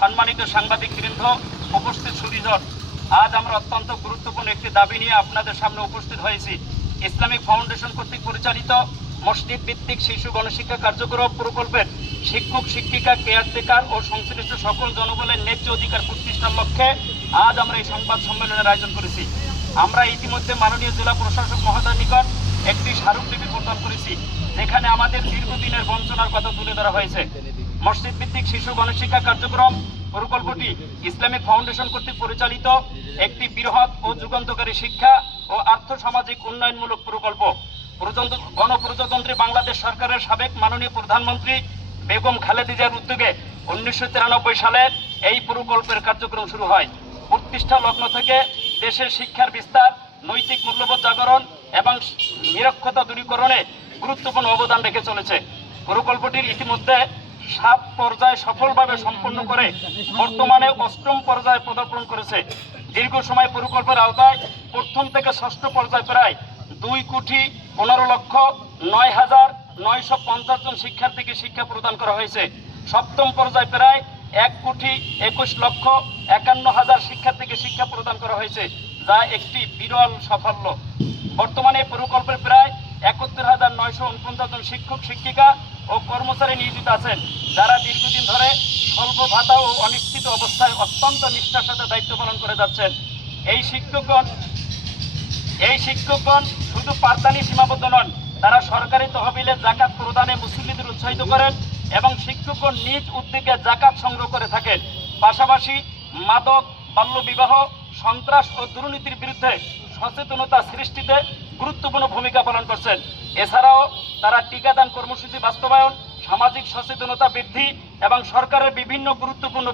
সম্মানিত সাংবাদিকবৃন্দ, উপস্থিত সুধীজন, আজ আমরা অত্যন্ত গুরুত্বপূর্ণ একটি দাবি নিয়ে আপনাদের সামনে উপস্থিত হয়েছি। ইসলামিক ফাউন্ডেশন কর্তৃক পরিচালিত মসজিদ ভিত্তিক শিশু গণশিক্ষা কার্যক্রম প্রকল্পের শিক্ষক শিক্ষিকা কেয়ারটেকার ও সংশ্লিষ্ট সকল জনগণের ন্যায্য অধিকার প্রতিষ্ঠার লক্ষ্যে আজ আমরা এই সংবাদ সম্মেলনের আয়োজন করেছি। আমরা ইতিমধ্যে মাননীয় জেলা প্রশাসক মহোদয়ের নিকট একটি স্মারকলিপি প্রদান করেছি, যেখানে আমাদের দীর্ঘদিনের বঞ্চনার কথা তুলে ধরা হয়েছে। মসজিদ ভিত্তিক শিশু গণশিক্ষা কার্যক্রম প্রকল্পটি ইসলামিক ফাউন্ডেশন কর্তৃক পরিচালিত একটি বৃহৎ ও যুগান্তকারী শিক্ষা ও আর্থসামাজিক উন্নয়নমূলক প্রকল্প। গণপ্রজাতন্ত্রী বাংলাদেশ সরকারের সাবেক মাননীয় প্রধানমন্ত্রী বেগম খালেদা জিয়ার উদ্যোগে 1993 সালে এই প্রকল্পের কার্যক্রম শুরু হয়। প্রতিষ্ঠা লগ্ন থেকে দেশের শিক্ষার বিস্তার, নৈতিক মূল্যবোধ জাগরণ এবং নিরক্ষরতা দূরীকরণে গুরুত্বপূর্ণ অবদান রেখে চলেছে। প্রকল্পটির ইতিমধ্যে 7 পর্যায়ে সফলভাবে সম্পন্ন করে বর্তমানে 8ম পর্যায়ে পদার্পণ করেছে। দীর্ঘ সময় প্রকল্পের আওতায় প্রথম থেকে 6ষ্ঠ পর্যায়ে প্রায় 2,15,09,950 জন শিক্ষার্থীকে শিক্ষা প্রদান করা হয়েছে। 7ম পর্যায়ে প্রায় 1,21,51,000 শিক্ষার্থীকে শিক্ষা প্রদান করা হয়েছে, যা একটি বিরল সাফল্য। বর্তমানে প্রকল্পের প্রায় 71,949 জন শিক্ষক শিক্ষিকা ও কর্মচারী নিয়োজিত আছেন, যারা দীর্ঘদিন ধরে স্বল্প ভাতা ও অনিশ্চিত অবস্থায় অত্যন্ত নিষ্ঠার সাথে দায়িত্ব পালন করে যাচ্ছেন। এই শিক্ষকগণ শুধু পাঠদানে সীমাবদ্ধ নন, তারা সরকারি তহবিলে জাকাত প্রদানে মুসল্লিদের উৎসাহিত করেন এবং শিক্ষকগণ নিজ উদ্যোগে জাকাত সংগ্রহ করে থাকেন। পাশাপাশি মাদক, বাল্যবিবাহ, সন্ত্রাস ও দুর্নীতির বিরুদ্ধে সচেতনতা সৃষ্টিতে গুরুত্বপূর্ণ ভূমিকা পালন করছেন। এছাড়াও তারা টিকাদান কর্মসূচি বাস্তবায়ন, সামাজিক সচেতনতা বৃদ্ধি এবং সরকারের বিভিন্ন গুরুত্বপূর্ণ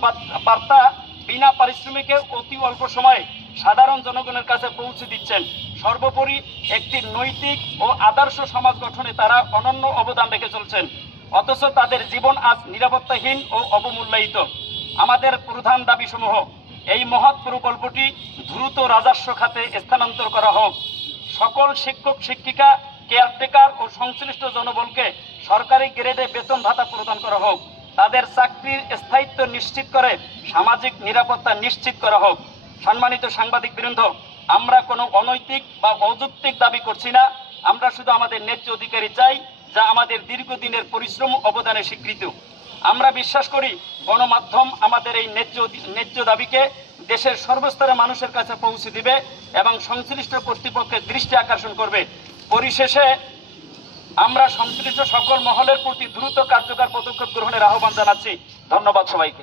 বার্তা বিনা পারিশ্রমিকে অতি অল্প সময়ে সাধারণ জনগণের কাছে পৌঁছে দিচ্ছেন। সর্বোপরি একটি নৈতিক ও আদর্শ সমাজ গঠনে তারা অনন্য অবদান রেখে চলছেন, অথচ তাদের জীবন আজ নিরাপত্তাহীন ও অবমূল্যায়িত। আমাদের প্রধান দাবিসমূহ: এই মহৎ প্রকল্পটি দ্রুত রাজস্ব খাতে স্থানান্তর করা হোক, সকল শিক্ষক শিক্ষিকা কেয়ারটেকার ও সংশ্লিষ্ট জনবলকে সরকারি গ্রেডে বেতন ভাতা প্রদান করা হোক, তাদের চাকরির স্থায়িত্ব নিশ্চিত করে সামাজিক নিরাপত্তা নিশ্চিত করা হোক। সম্মানিত সাংবাদিকবৃন্দ, আমরা কোনো অনৈতিক বা অযৌক্তিক দাবি করছি না, আমরা শুধু আমাদের ন্যায্য অধিকারই চাই, যা আমাদের দীর্ঘদিনের পরিশ্রম অবদানের স্বীকৃত। আমরা বিশ্বাস করি গণমাধ্যম আমাদের এই ন্যায্য দাবিকে দেশের সর্বস্তরের মানুষের কাছে পৌঁছে দিবে এবং সংশ্লিষ্ট কর্তৃপক্ষের দৃষ্টি আকর্ষণ করবে। পরিশেষে আমরা সংশ্লিষ্ট সকল মহলের প্রতি দ্রুত কার্যকর পদক্ষেপ গ্রহণের আহ্বান জানাচ্ছি। ধন্যবাদ সবাইকে।